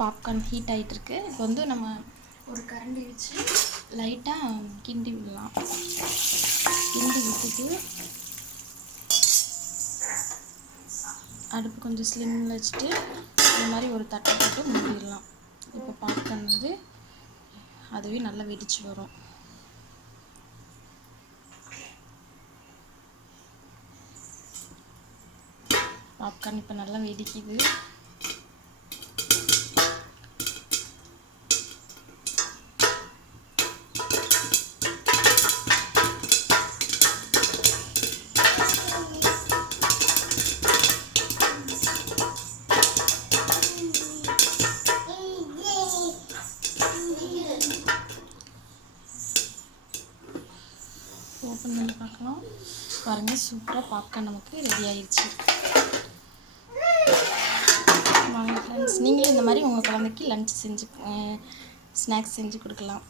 Popcorn heat ஆகிட்டு இருக்கு. இப்போ வந்து நம்ம ஒரு கரண்டி வச்சு லைட்டாக கிண்டி விடலாம். கிண்டி விட்டுட்டு அடுப்பு கொஞ்சம் ஸ்லிம்மில் வச்சுட்டு இந்த மாதிரி ஒரு தட்டை போட்டு மூடிடலாம். இப்போ பாப்கார்ன் வந்து அதுவே நல்லா வெடிச்சு வரும். பாப்கார்ன் இப்போ நல்லா வெடிக்குது. ஓப்பன் பண்ணி பார்க்கலாம். பாருங்கள், சூப்பராக பாப்கார்ன் நமக்கு ரெடி ஆயிடுச்சு. வாங்க ஃப்ரெண்ட்ஸ், நீங்களும் இந்த மாதிரி உங்கள் குழந்தைக்கு லன்ச் செஞ்சு ஸ்நாக்ஸ் செஞ்சு கொடுக்கலாம்.